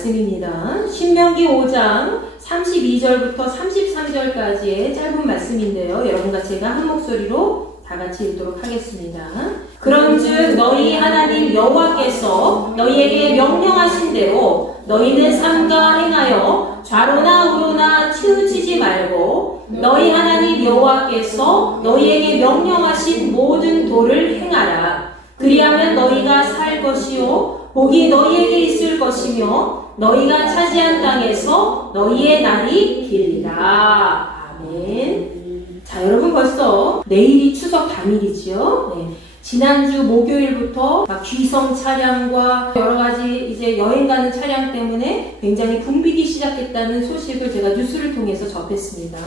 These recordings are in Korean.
말씀입니다. 신명기 5장 32절부터 33절까지의 짧은 말씀인데요. 여러분과 제가 한 목소리로 다 같이 읽도록 하겠습니다. 그런즉 너희 하나님 여호와께서 너희에게 명령하신 대로 너희는 삼가 행하여 좌로나 우로나 치우치지 말고 너희 하나님 여호와께서 너희에게 명령하신 모든 도를 행하라. 그리하면 너희가 살 것이요 복이 너희에게 있을 것이며 너희가 차지한 땅에서 너희의 날이 길리라. 아멘. 자, 여러분 벌써 내일이 추석 당일이지요. 네. 지난주 목요일부터 막 귀성 차량과 여러 가지 이제 여행 가는 차량 때문에 굉장히 붐비기 시작했다는 소식을 제가 뉴스를 통해서 접했습니다.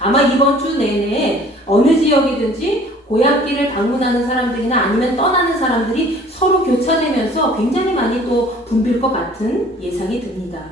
아마 이번 주 내내 어느 지역이든지 고향길을 방문하는 사람들이나 아니면 떠나는 사람들이 서로 교차되면서 굉장히 많이 또 붐빌 것 같은 예상이 듭니다.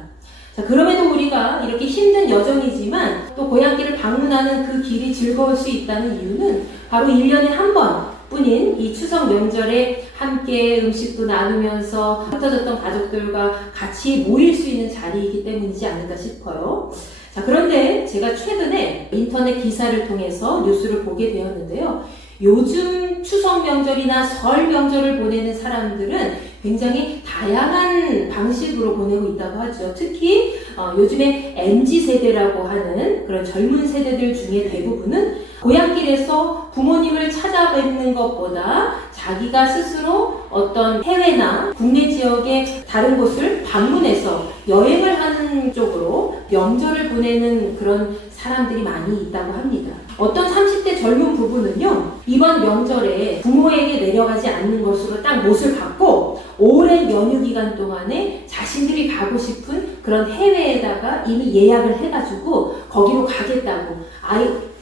자, 그럼에도 우리가 이렇게 힘든 여정이지만 또 고향길을 방문하는 그 길이 즐거울 수 있다는 이유는 바로 1년에 한 번뿐인 이 추석 명절에 함께 음식도 나누면서 흩어졌던 가족들과 같이 모일 수 있는 자리이기 때문이지 않을까 싶어요. 자, 그런데 제가 최근에 인터넷 기사를 통해서 뉴스를 보게 되었는데요. 요즘 추석 명절이나 설 명절을 보내는 사람들은 굉장히 다양한 방식으로 보내고 있다고 하죠. 특히 요즘에 MZ세대라고 하는 그런 젊은 세대들 중에 대부분은 고향길에서 부모님을 찾아뵙는 것보다 자기가 스스로 어떤 해외나 국내 지역의 다른 곳을 방문해서 여행을 하는 쪽으로 명절을 보내는 그런 사람들이 많이 있다고 합니다. 어떤 30대 젊은 부부는요, 이번 명절에 부모에게 내려가지 않는 것으로 딱 못을 받고 오랜 연휴 기간 동안에 자신들이 가고 싶은 그런 해외에다가 이미 예약을 해가지고 거기로 가겠다고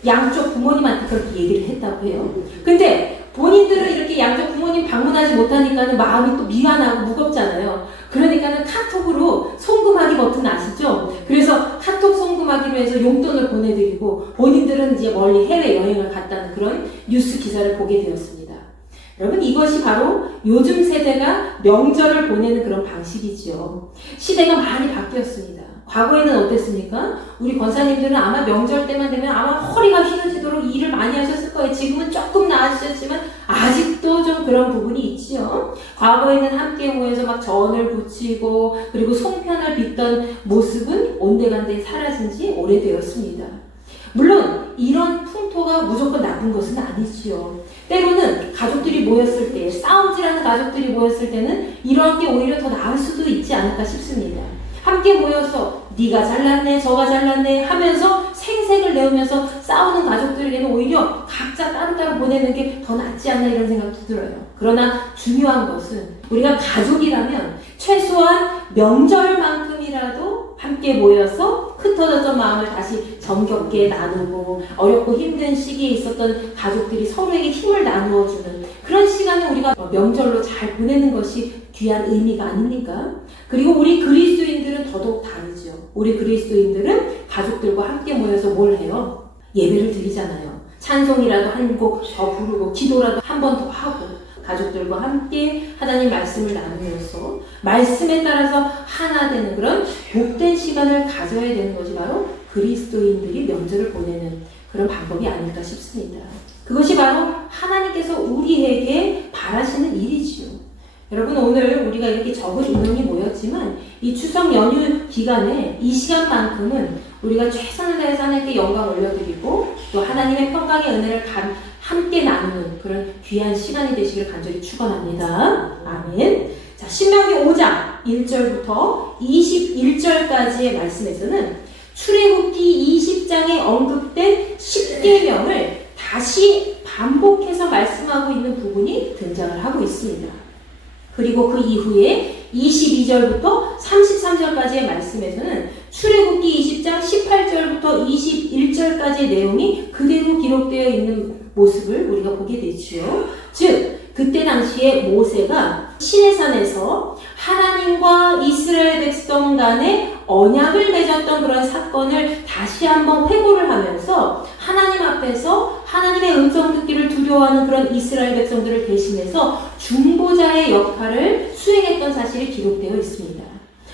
양쪽 부모님한테 그렇게 얘기를 했다고 해요. 근데 본인들은 이렇게 양쪽 부모님 방문하지 못하니까는 마음이 또 미안하고 무겁잖아요. 그러니까는 카톡으로 송금하기 버튼 아시죠? 그래서 카톡 송금하기로 해서 용돈을 보내드리고 본인들은 이제 멀리 해외 여행을 갔다는 그런 뉴스 기사를 보게 되었습니다. 여러분, 이것이 바로 요즘 세대가 명절을 보내는 그런 방식이지요. 시대가 많이 바뀌었습니다. 과거에는 어땠습니까? 우리 권사님들은 아마 명절 때만 되면 아마 허리가 휘어지도록 일을 많이 하셨을 거예요. 지금은 조금 나아지셨지만 아직도 좀 그런 부분이 있지요. 과거에는 함께 모여서 막 전을 부치고 그리고 송편을 빚던 모습은 온데간데 사라진 지 오래되었습니다. 물론 이런 풍토가 무조건 나쁜 것은 아니지요. 때로는 가족들이 모였을 때, 싸움질하는 가족들이 모였을 때는 이런 게 오히려 더 나을 수도 있지 않을까 싶습니다. 함께 모여서 네가 잘났네 저가 잘났네 하면서 생색을 내면서 싸우는 가족들에게는 오히려 각자 따로따로 보내는 게 더 낫지 않나 이런 생각도 들어요. 그러나 중요한 것은 우리가 가족이라면 최소한 명절만큼이라도 함께 모여서 흩어졌던 마음을 다시 정겹게 나누고 어렵고 힘든 시기에 있었던 가족들이 서로에게 힘을 나누어주는 그런 시간을 우리가 명절로 잘 보내는 것이 귀한 의미가 아닙니까? 그리고 우리 그리스도인들은 더더욱 다르죠. 우리 그리스도인들은 가족들과 함께 모여서 뭘 해요? 예배를 드리잖아요. 찬송이라도 한 곡 더 부르고 기도라도 한 번 더 하고 가족들과 함께 하나님 말씀을 나누면서 말씀에 따라서 하나 되는 그런 복된 시간을 가져야 되는 것이 바로 그리스도인들이 명절을 보내는 그런 방법이 아닐까 싶습니다. 그것이 바로 하나님께서 우리에게 바라시는 일이지요. 여러분, 오늘 우리가 이렇게 적은 인원이 모였지만 이 추석 연휴 기간에 이 시간만큼은 우리가 최선을 다해서 하나님께 영광 올려드리고 또 하나님의 평강의 은혜를 함께 나누는 그런 귀한 시간이 되시길 간절히 축원합니다. 아멘. 자, 신명기 5장 1절부터 21절까지의 말씀에서는 출애굽기 20장에 언급된 10계명을 다시 반복해서 말씀하고 있는 부분이 등장을 하고 있습니다. 그리고 그 이후에 22절부터 33절까지의 말씀에서는 출애굽기 20장 18절부터 21절까지의 내용이 그대로 기록되어 있는 모습을 우리가 보게 되지요. 즉, 그때 당시에 모세가 시내산에서 하나님과 이스라엘 백성 간에 언약을 맺었던 그런 사건을 다시 한번 회고를 하면서 하나님 앞에서 하나님의 음성 듣기를 두려워하는 그런 이스라엘 백성들을 대신해서 중보자의 역할을 수행했던 사실이 기록되어 있습니다.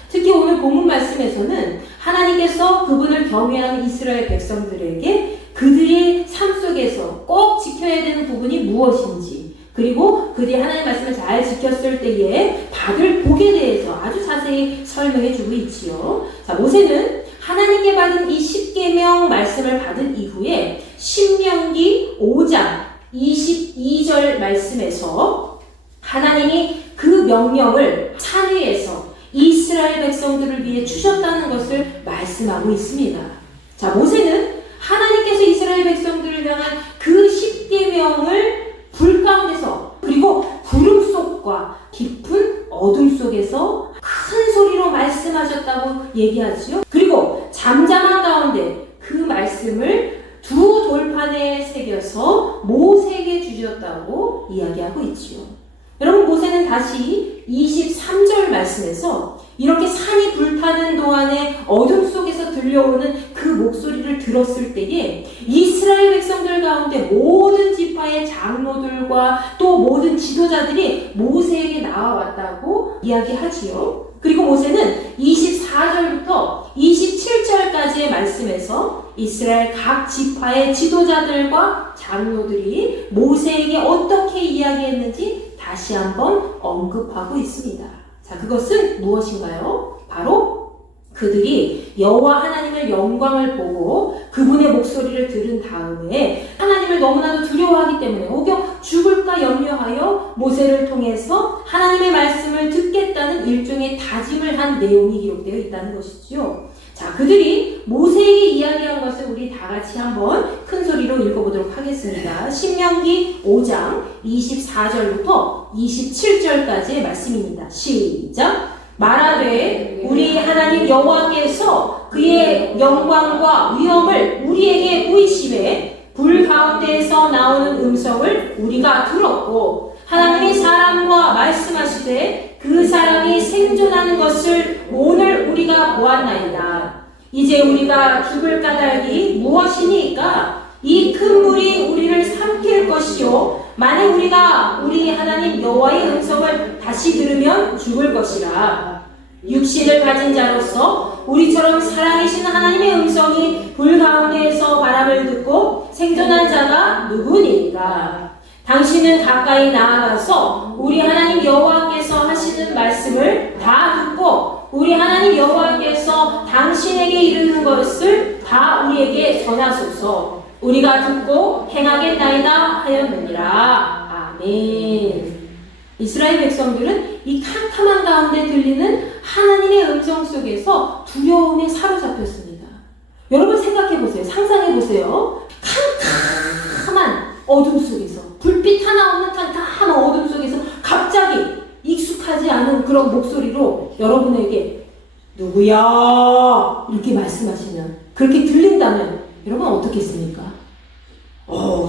특히 오늘 본문 말씀에서는 하나님께서 그분을 경외하는 이스라엘 백성들에게 그들의 삶 속에서 꼭 지켜야 되는 부분이 무엇인지, 그리고 그들이 하나님의 말씀을 잘 지켰을 때에 받을 복에 대해서 아주 자세히 설명해 주고 있지요. 자, 모세는 하나님께 받은 이 10계명 말씀을 받은 이후에 신명기 5장 22절 말씀에서 하나님이 그 명령을 산 위에서 이스라엘 백성들을 위해 주셨다는 것을 말씀하고 있습니다. 자, 모세는 하나님께서 이스라엘 백성들을 향한 그 10계명을 불 가운데서, 그리고 구름 속과 깊은 어둠 속에서 큰 소리로 말씀하셨다고 얘기하지요. 그리고 잠잠한 가운데 그 말씀을 두 돌판에 새겨서 모세에게 주셨다고 이야기하고 있지요. 여러분, 모세는 다시 23절 말씀에서 이렇게 산이 불타는 동안에 어둠 속에서 들려오는 그 목소리를 들었을 때에 이스라엘 백성들 가운데 모든 지파의 장로들과 또 모든 지도자들이 모세에게 나와왔다고 이야기하지요. 그리고 모세는 24절부터 27절까지의 말씀에서 이스라엘 각 지파의 지도자들과 장로들이 모세에게 어떻게 이야기했는지 다시 한번 언급하고 있습니다. 자, 그것은 무엇인가요? 바로 그들이 여호와 하나님의 영광을 보고 그분의 목소리를 들은 다음에 하나님을 너무나도 두려워하기 때문에 혹여 죽을까 염려하여 모세를 통해서 하나님의 말씀을 듣겠다는 일종의 다짐을 한 내용이 기록되어 있다는 것이지요. 자, 그들이 모세에게 이야기한 것을 우리 다 같이 한번 큰 소리로 읽어보도록 하겠습니다. 신명기 5장 24절부터 27절까지의 말씀입니다. 시작! 말하되 우리 하나님 여호와께서 그의 영광과 위엄을 우리에게 보이시매 불 가운데에서 나오는 음성을 우리가 들었고 하나님이 사람과 말씀하시되 그 사람이 생존하는 것을 오늘 우리가 보았나이다. 이제 우리가 죽을 까닭이 무엇이니까? 이 큰 물이 우리를 삼킬 것이요 만일 우리가 우리 하나님 여호와의 음성을 다시 들으면 죽을 것이라. 육신을 가진 자로서 우리처럼 살아계신 하나님의 음성이 불 가운데에서 바람을 듣고 생존한 자가 누구니까? 당신은 가까이 나아가서 우리 하나님 여호와께서 하시는 말씀을 다 듣고 우리 하나님 여호와께서 당신에게 이르는 것을 다 우리에게 전하소서. 우리가 듣고 행하겠나이다 하였느니라. 아멘. 이스라엘 백성들은 이 캄캄한 가운데 들리는 하나님의 음성 속에서 두려움에 사로잡혔습니다. 여러분 생각해보세요. 상상해보세요. 캄캄한 어둠 속에서, 불빛 하나 없는 캄캄한 어둠 속에서 갑자기 익숙하지 않은 그런 목소리로 여러분에게 누구야? 이렇게 말씀하시면, 그렇게 들린다면 여러분 어떻겠습니까?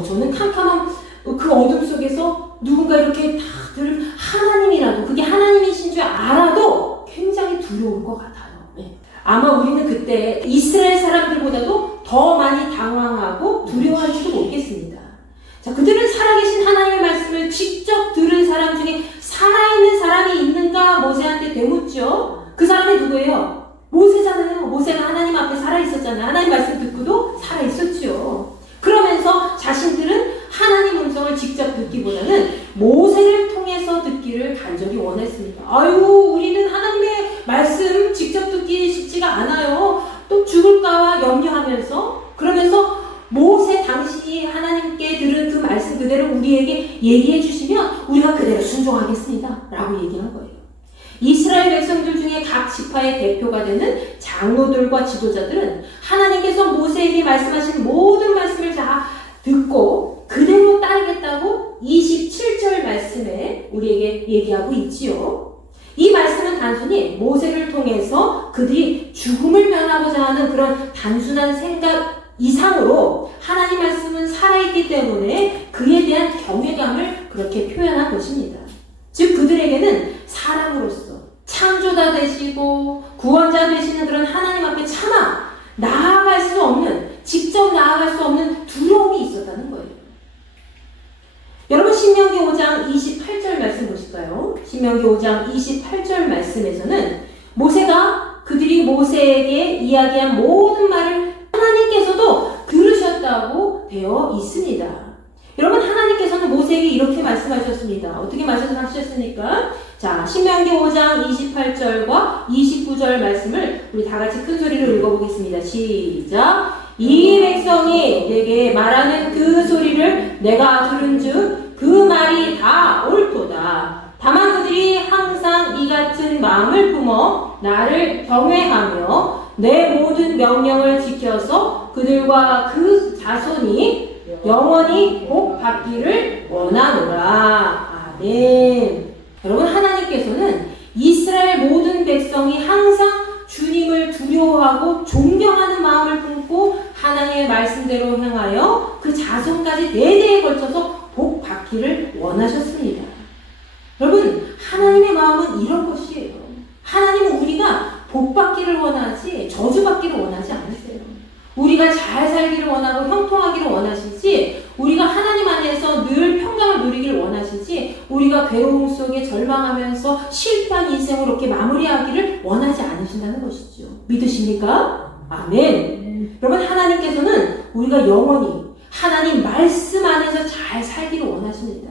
저는 캄캄한 그 어둠 속에서 누군가 이렇게 다들 하나님이라도, 그게 하나님이신 줄 알아도 굉장히 두려울 것 같아요. 네. 아마 우리는 그때 이스라엘 사람들보다도 더 많이 당황하고 두려워할지도 모르겠습니다. 자, 그들은 살아계신 하나님의 말씀을 직접 들은 사람 중에 살아있는 사람이 있는가 모세한테 되묻죠. 그 사람이 누구예요? 모세잖아요. 모세가 하나님 앞에 살아있었잖아요. 하나님 말씀 듣고도 살아있었죠. 그러면서 자신들은 하나님 음성을 직접 듣기보다는 모세를 통해서 듣기를 간절히 원했습니다. 아유, 우리는 하나님의 말씀 직접 듣기 쉽지가 않아요. 또 죽을까와 염려하면서, 그러면서 모세 당신이 하나님께 들은 그 말씀 그대로 우리에게 얘기해 주시면 우리가 그대로 순종하겠습니다 라고 얘기한 거예요. 이스라엘 백성들 중에 각 지파의 대표가 되는 장로들과 지도자들은 하나님께서 모세에게 말씀하신 모든 말씀을 다 듣고 그대로 따르겠다고 27절 말씀에 우리에게 얘기하고 있지요. 이 말씀은 단순히 모세를 통해서 그들이 죽음을 면하고자 하는 그런 단순한 생각 이상으로 하나님 말씀은 살아있기 때문에 그에 대한 경외감을 그렇게 표현한 것입니다. 즉 그들에게는 사람으로서 창조자 되시고 구원자 되시는 그런 하나님 앞에 차마 나아갈 수 없는, 직접 나아갈 수 없는 두려움이 있었다는 거예요. 여러분 신명기 5장 28절 말씀 보실까요? 신명기 5장 28절 말씀에서는 모세가 그들이 그들이 모세에게 이야기한 모든 말을 하나님께서도 들으셨다고 되어 있습니다. 여러분, 하나님께서는 모세에게 이렇게 말씀하셨습니다. 어떻게 말씀하셨습니까? 자, 신명기 5장 28절과 29절 말씀을 우리 다 같이 큰 소리로 읽어보겠습니다. 시작. 이 백성이 내게 말하는 그 소리를 내가 들은즉 그 말이 다 옳도다. 다만 그들이 항상 이 같은 마음을 품어 나를 경외하며 내 모든 명령을 지켜서 그들과 그 자손이 영원히 복 받기를 원하노라. 아멘. 여러분, 하나님께서는 이스라엘 모든 백성이 항상 주님을 두려워하고 존경하는 마음을 품고 하나님의 말씀대로 행하여 그 자손까지 대대에 걸쳐서 복 받기를 원하셨습니다. 여러분, 하나님의 마음은 이런 것이에요. 하나님은 우리가 복 받기를 원하지 저주 받기를 원하지 않으세요. 우리가 잘 살기를 원하고 형통하기를 원하시지, 우리가 하나님 안에서 늘 평강을 누리기를 원하시지, 우리가 괴로움 속에 절망하면서 실패한 인생을 이렇게 마무리하기를 원하지 않으신다는 것이죠. 믿으십니까? 아멘. 여러분, 하나님께서는 우리가 영원히 하나님 말씀 안에서 잘 살기를 원하십니다.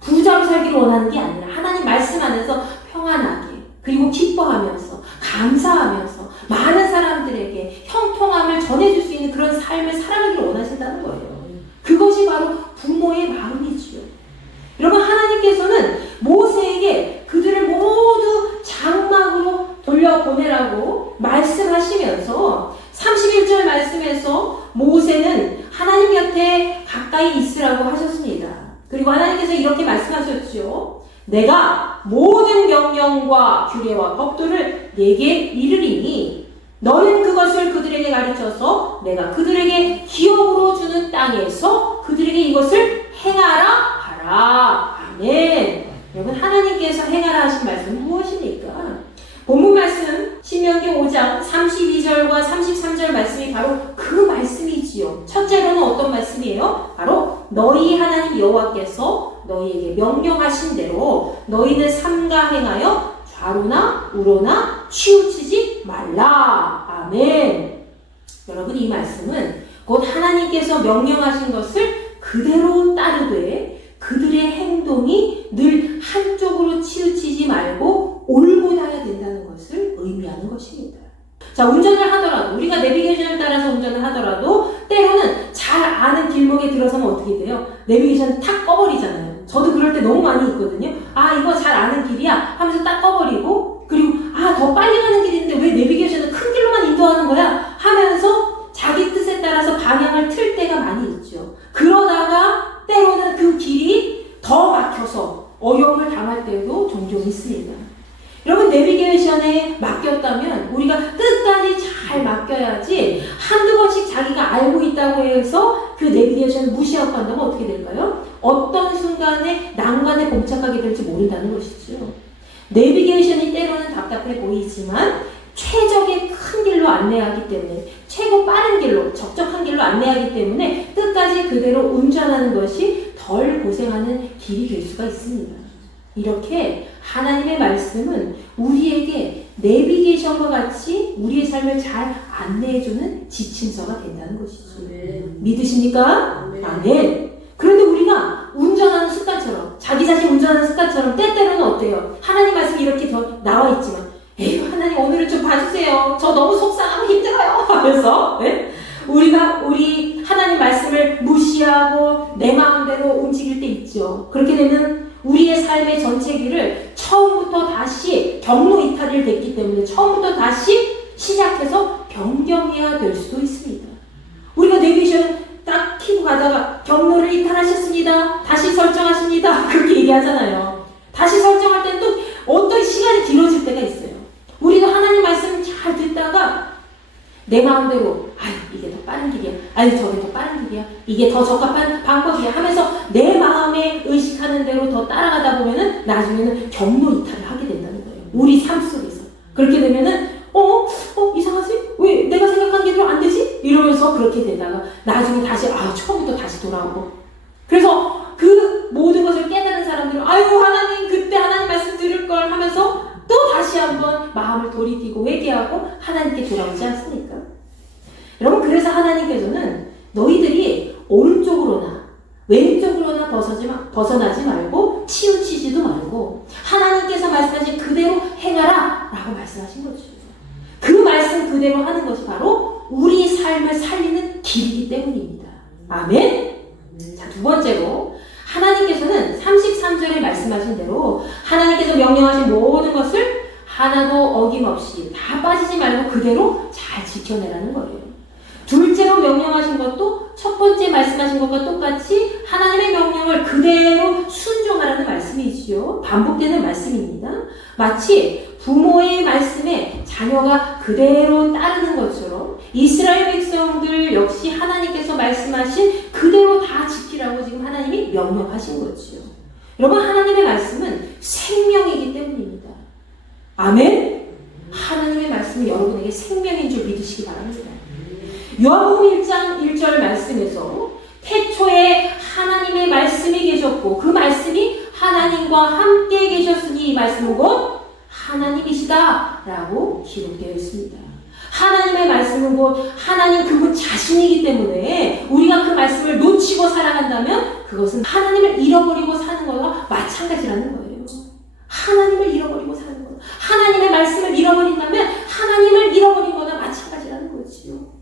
부자로 살기를 원하는 게 아니라 하나님 말씀 안에서 평안하게, 그리고 기뻐하면서 감사하면서 많은 사람들에게 형통함을 전해줄 수 있는 그런 삶을 살아가기를 원하신다는 거예요. 그것이 바로 부모의 마음이지요. 여러분, 하나님께서는 모세에게 그들을 모두 장막으로 돌려보내라고 말씀하시면서 31절 말씀에서 모세는 하나님 곁에 가까이 있으라고 하셨습니다. 그리고 하나님께서 이렇게 말씀하셨죠. 내가 모든 명령과 규례와 법도를 내게 이르리니 너는 그것을 그들에게 가르쳐서 내가 그들에게 기업으로 주는 땅에서 그들에게 이것을 행하라 하라. 아멘. 여러분, 하나님께서 행하라 하신 말씀은 무엇입니까? 본문 말씀 신명기 5장 32절과 33절 말씀이 바로 그 말씀이지요. 첫째로는 어떤 말씀이에요? 바로 너희 하나님 여호와께서 너희에게 명령하신 대로 너희는 삼가 행하여 좌로나 우로나 치우치지 말라. 아멘. 여러분, 이 말씀은 곧 하나님께서 명령하신 것을 그대로 따르되 그들의 행동이 늘 한쪽으로 치우치지 말고 올곧아야 된다는 것을 의미하는 것입니다. 자, 운전을 하더라도, 우리가 내비게이션을 따라서 운전을 하더라도 때로는 잘 아는 길목에 들어서면 어떻게 돼요? 내비게이션 탁 꺼버리잖아요. 저도 그럴 때 너무 많이 있거든요. 아, 이거 잘 아는 길이야 하면서 딱 꺼버리고, 그리고 아, 더 빨리 가는 길인데 왜 내비게이션은 큰 길로만 인도하는 거야? 하면서 자기 뜻에 따라서 방향을 틀 때가 많이 있죠. 그러다가 때로는 그 길이 더 막혀서 어려움을 당할 때도 종종 있습니다. 여러분, 내비게이션에 맡겼다면 우리가 끝까지 잘 맡겨야지, 한두 번씩 자기가 알고 있다고 해서 그 내비게이션을 무시하고 간다면 어떻게 될까요? 어떤 순간에 난간에 봉착하게 될지 모른다는 것이죠. 내비게이션이 때로는 답답해 보이지만 최적의 큰 길로 안내하기 때문에, 최고 빠른 길로, 적적한 길로 안내하기 때문에 끝까지 그대로 운전하는 것이 덜 고생하는 길이 될 수가 있습니다. 이렇게 하나님의 말씀은 우리에게 내비게이션과 같이 우리의 삶을 잘 안내해주는 지침서가 된다는 것이죠. 아멘. 믿으십니까? 아멘. 아멘. 그런데 우리가 운전하는 습관처럼, 자기 자신 운전하는 습관처럼 때때로는 어때요? 하나님 말씀이 이렇게 더 나와 있지만, 에휴, 하나님 오늘은 좀 봐주세요. 저 너무 속상하고 힘들어요. 하면서 네? 우리 하나님 말씀을 무시하고 내 마음대로 움직일 때 있죠. 그렇게 되면 우리의 삶의 전체 길을 처음부터 다시 경로 이탈이 됐기 때문에 처음부터 다시 시작해서 변경해야 될 수도 있습니다. 우리가 내비게이션 딱 켜고 가다가 경로를 이탈하셨습니다. 다시 설정하십니다. 그렇게 얘기하잖아요. 다시 설정할 때는 또 어떤 시간이 길어질 때가 있어요. 우리가 하나님 말씀 잘 듣다가 내 마음대로 아유, 이게 더 빠른 길이야. 아유, 저게 더 빠른 길이야. 이게 더 적합한 방법이야 하면서 내 마음에 의식하는 대로 더 따라가다 보면은 나중에는 경로 이탈을 하게 된다는 거예요. 우리 삶 속에서. 그렇게 되면은 이상하지? 왜 내가 생각한 길로 안 되지? 이러면서 그렇게 되다가 나중에 다시 처음부터 다시 돌아오고. 그래서 그 모든 것을 깨달은 사람들은 아유, 하나님 그때 하나님 말씀 들을 걸 하면서 또 다시 다시 한번 마음을 돌이키고 회개하고 하나님께 돌아오지 않습니까? 여러분, 그래서 하나님께서는 너희들이 오른쪽으로나 왼쪽으로나 벗어나지 말고 치우치지도 말고 하나님께서 말씀하신 그대로 행하라 라고 말씀하신 거죠. 그 말씀 그대로 하는 것이 바로 우리 삶을 살리는 길이기 때문입니다. 아멘? 자, 두 번째로 하나님께서는 33절에 말씀하신 대로 하나님께서 명령하신 모든 것을 하나도 어김없이 다 빠지지 말고 그대로 잘 지켜내라는 거예요. 둘째로 명령하신 것도 첫 번째 말씀하신 것과 똑같이 하나님의 명령을 그대로 순종하라는 말씀이지요. 반복되는 말씀입니다. 마치 부모의 말씀에 자녀가 그대로 따르는 것처럼 이스라엘 백성들 역시 하나님께서 말씀하신 그대로 다 지키라고 지금 하나님이 명령하신 거지요. 여러분, 하나님의 말씀은 생명이기 때문입니다. 아멘? 하나님의 말씀이 여러분에게 생명인 줄 믿으시기 바랍니다. 요한복음 1장 1절 말씀에서 태초에 하나님의 말씀이 계셨고 그 말씀이 하나님과 함께 계셨으니 이 말씀은 곧 하나님이시다 라고 기록되어 있습니다. 하나님의 말씀은 곧 하나님 그분 자신이기 때문에 우리가 그 말씀을 놓치고 살아간다면 그것은 하나님을 잃어버리고 사는 것과 마찬가지라는 거예요. 하나님을 잃어버리고 사는 것. 하나님의 말씀을 잃어버린다면 하나님을 잃어버린 거나 마찬가지라는 거지요.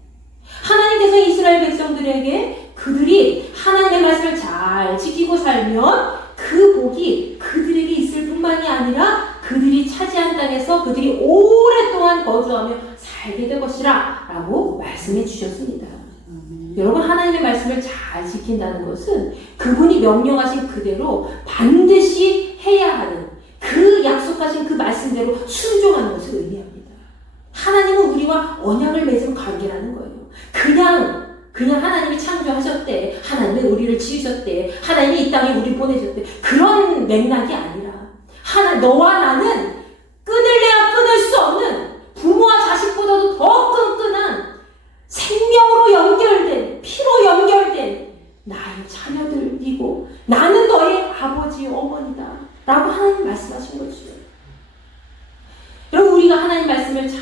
하나님께서 이스라엘 백성들에게 그들이 하나님의 말씀을 잘 지키고 살면 그 복이 그들에게 있을 뿐만이 아니라 그들이 차지한 땅에서 그들이 오랫동안 거주하며 살게 될 것이라 라고 말씀해 주셨습니다. 여러분, 하나님의 말씀을 잘 지킨다는 것은 그분이 명령하신 그대로 반드시 해야 하는 그 약속하신 그 말씀대로 순종하는 것을 의미합니다. 하나님은 우리와 언약을 맺은 관계라는 거예요. 그냥 하나님이 창조하셨대. 하나님이 우리를 지으셨대. 하나님이 이 땅에 우리를 보내셨대. 그런 맥락이 아니라 너와 나는 끊을래야 끊을 수 없는 부모와 자식보다도 더 끈끈한 생명으로 연결된 피로 연결된 나의 자녀들이고 나는 너의 아버지 어머니다 라고 하나님 말씀하신 거죠. 여러분, 우리가 하나님 말씀을 잘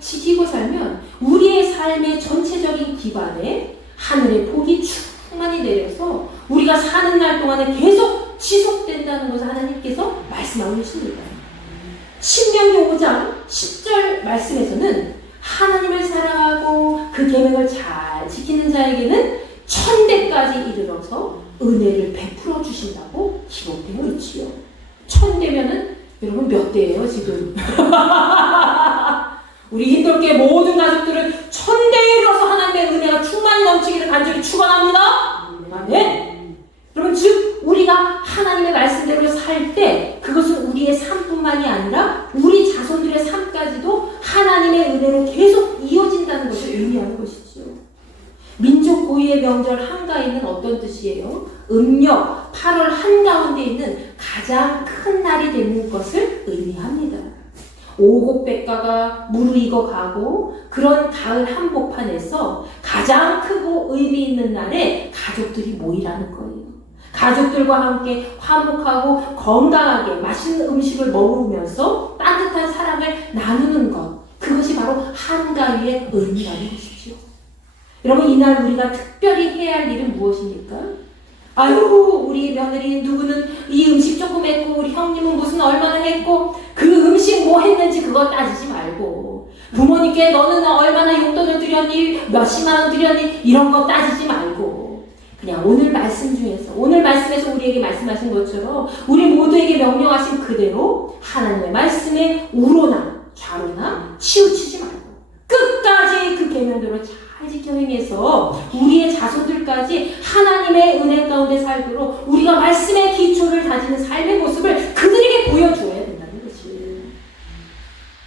지키고 살면 우리의 삶의 전체적인 기반에 하늘의 복이 충만히 내려서 우리가 사는 날 동안에 계속 지속된다는 것을 하나님께서 말씀하고 계십니다. 신명기 5장 10절 말씀에서는 하나님을 사랑하고 그 계명을 잘 지키는 자에게는 천대까지 이르러서 은혜를 베풀어 주신다고 기록되어 있지요. 천대면은 여러분 몇 대예요 지금? 우리 인도교회 모든 가족들은 천대에 이르러서 하나님의 은혜가 충만히 넘치기를 간절히 축원합니다. 아멘. 여러분, 즉 우리가 하나님의 말씀대로 살 때 그것은 우리의 삶뿐만이 아니라 우리 자손들의 삶까지도 하나님의 은혜로 계속 이어진다는 것을 의미하는 것이죠. 민족 고유의 명절 한가위는 어떤 뜻이에요? 음력 8월 한가운데 있는 가장 큰 날이 되는 것을 의미합니다. 오곡백과가 무르익어 가고 그런 가을 한복판에서 가장 크고 의미 있는 날에 가족들이 모이라는 거예요. 가족들과 함께 화목하고 건강하게 맛있는 음식을 먹으면서 따뜻한 사랑을 나누는 것, 그것이 바로 한가위의 의미라는 것이죠. 여러분, 이날 우리가 특별히 해야 할 일은 무엇입니까? 아유, 우리 며느리 누구는 이 음식 조금 했고 우리 형님은 무슨 얼마나 했고 그 음식 뭐 했는지 그거 따지지 말고 부모님께 너는 얼마나 용돈을 드렸니, 몇십만 원 드렸니, 이런 거 따지지 말고 그냥 오늘 말씀 중에서, 오늘 말씀에서 우리에게 말씀하신 것처럼 우리 모두에게 명령하신 그대로 하나님의 말씀에 우로나 좌로나 치우치지 말고 끝까지 그 계명대로 잘 지켜 행해서 우리의 자손들까지 하나님의 은혜 가운데 살도록 우리가 말씀의 기초를 다지는 삶의 모습을 그들에게 보여주어야 된다는 거지.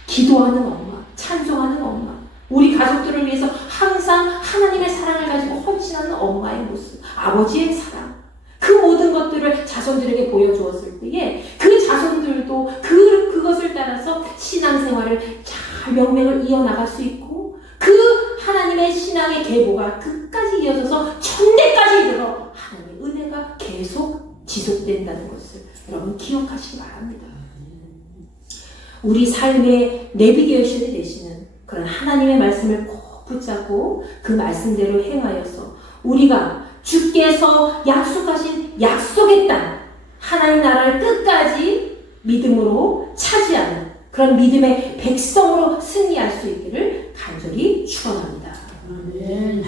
기도하는 엄마, 찬송하는 엄마, 우리 가족들을 위해서 항상 하나님의 사랑을 가지고 헌신하는 엄마의 모습, 아버지의 사랑, 그 모든 것들을 자손들에게 보여주었을 때에 그 자손들도 그것을 따라서 신앙생활을 잘 명맥을 이어나갈 수 있고 그 하나님의 신앙의 계보가 끝까지 이어져서 천대까지 이르러 하나님의 은혜가 계속 지속된다는 것을 여러분 기억하시기 바랍니다. 우리 삶의 내비게이션이 되시는 그런 하나님의 말씀을 꼭 붙잡고 그 말씀대로 행하여서 우리가 주께서 약속하신 약속의 땅, 하나님 나라를 끝까지 믿음으로 차지하는 그런 믿음의 백성으로 승리할 수 있기를 간절히 축원합니다. 아멘.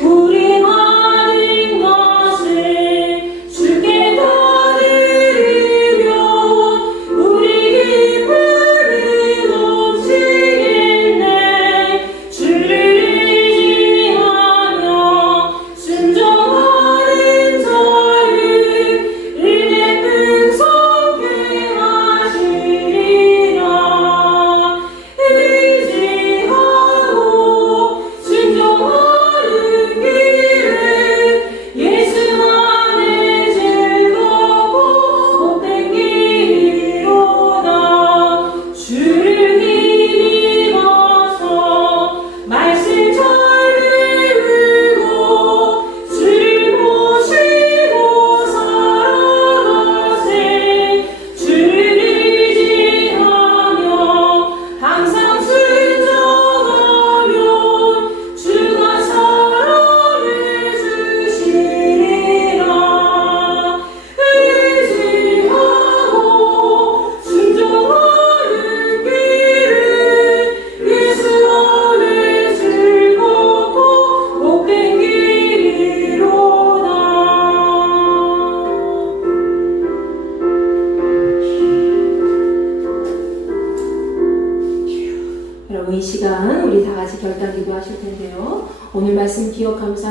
우리 모든 것을 주께 다 드리며 우리 기쁨이 넘치겠네. 주를 의지하며 순종하는 자를 은혜 풍성케 하시리라. 의지하고 순종하는 이 시간 우리 다 같이 결단 기도하실 텐데요. 오늘 말씀 기억하면서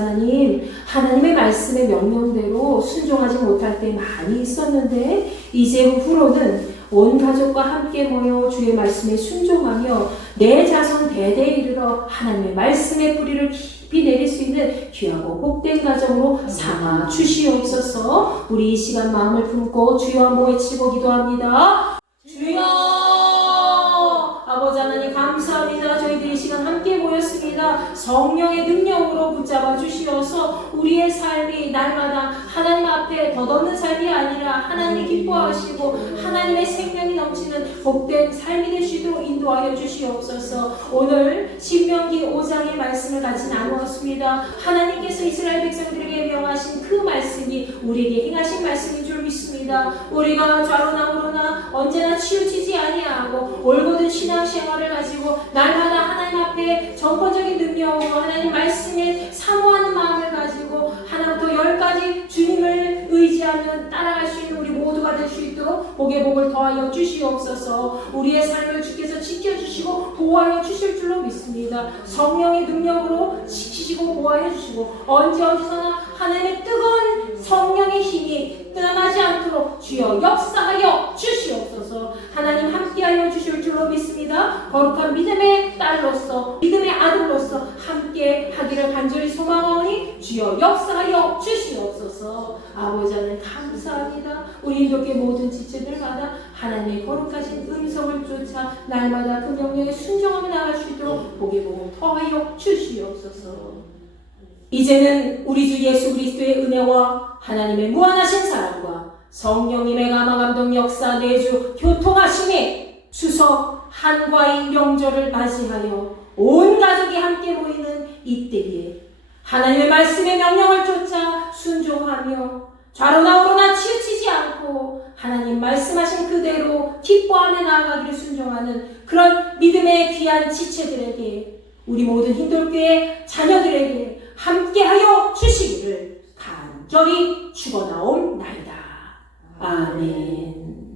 하나님의 말씀의 명령대로 순종하지 못할 때 많이 있었는데 이제후로는 온 가족과 함께 모여 주의 말씀에 순종하며 내 자손 대대에 이르러 하나님의 말씀의 뿌리를 깊이 내릴 수 있는 귀하고 복된 가정으로 삼아 주시옵소서. 우리 이 시간 마음을 품고 주여 한번 외치고 기도합니다. 주여! 아버지 하나님 감사합니다. 저희들이 이 시간 함께 모였습니다. 성령의 능력으로 붙잡아 주시어서 우리의 삶이 날마다 하나님 앞에 덧없는 삶이 아니라 하나님이 기뻐하시고 하나님의 생명이 넘치는 복된 삶이 될 수 있도록 인도하여 주시옵소서. 오늘 신명기 5장의 말씀을 같이 나누었습니다. 하나님께서 이스라엘 백성들에게 명하신 그 말씀이 우리에게 행하신 말씀인 줄 믿습니다. 우리가 좌로나 우로나 언제나 치우치지 아니하고 올곧은 신앙생활을 가지고 날마다 하나님 앞에 정권적인 능력으로 하나님 말씀에 사모하는 마음을 가지고 하나부터 10까지 주님을 의지하며 따라갈 수 있는 우리 모두가 될 수 있도록 복의 복을 더하여 주시옵소서. 우리의 삶을 주께서 지켜주시고 보호하여 주실 줄로 믿습니다. 성령의 능력으로 지키시고 보호하여 주시고 언제 어디서나 하나님의 뜨거운 성령의 힘이 떠나지 않도록 주여 역사하여 주시옵소서. 하나님 함께하여 주실 줄로 믿습니다. 거룩한 믿음의 딸로서 믿음의 아들로서 함께 하기를 간절히 소망하오니 주여 역사하여 주시옵소서. 아버지 하나님 감사합니다. 우리 인도계 모든 지체들마다 하나님의 거룩하신 음성을 쫓아 날마다 그 명령에 순종하며 나갈 수 있도록 복의 복을 더하여 주시옵소서. 이제는 우리 주 예수 그리스도의 은혜와 하나님의 무한하신 사랑과 성령님의 감화감동 역사 내주 교통하심에 추석 한과의 명절을 맞이하여 온 가족이 함께 모이는 이때에 하나님의 말씀의 명령을 쫓아 순종하며 좌로나 우로나 치우치지 않고 하나님 말씀하신 그대로 기뻐하며 나아가기를 순종하는 그런 믿음의 귀한 지체들에게 우리 모든 흰돌교회 자녀들에게 함께하여 주시기를 간절히 축원하옵나이다. 아멘.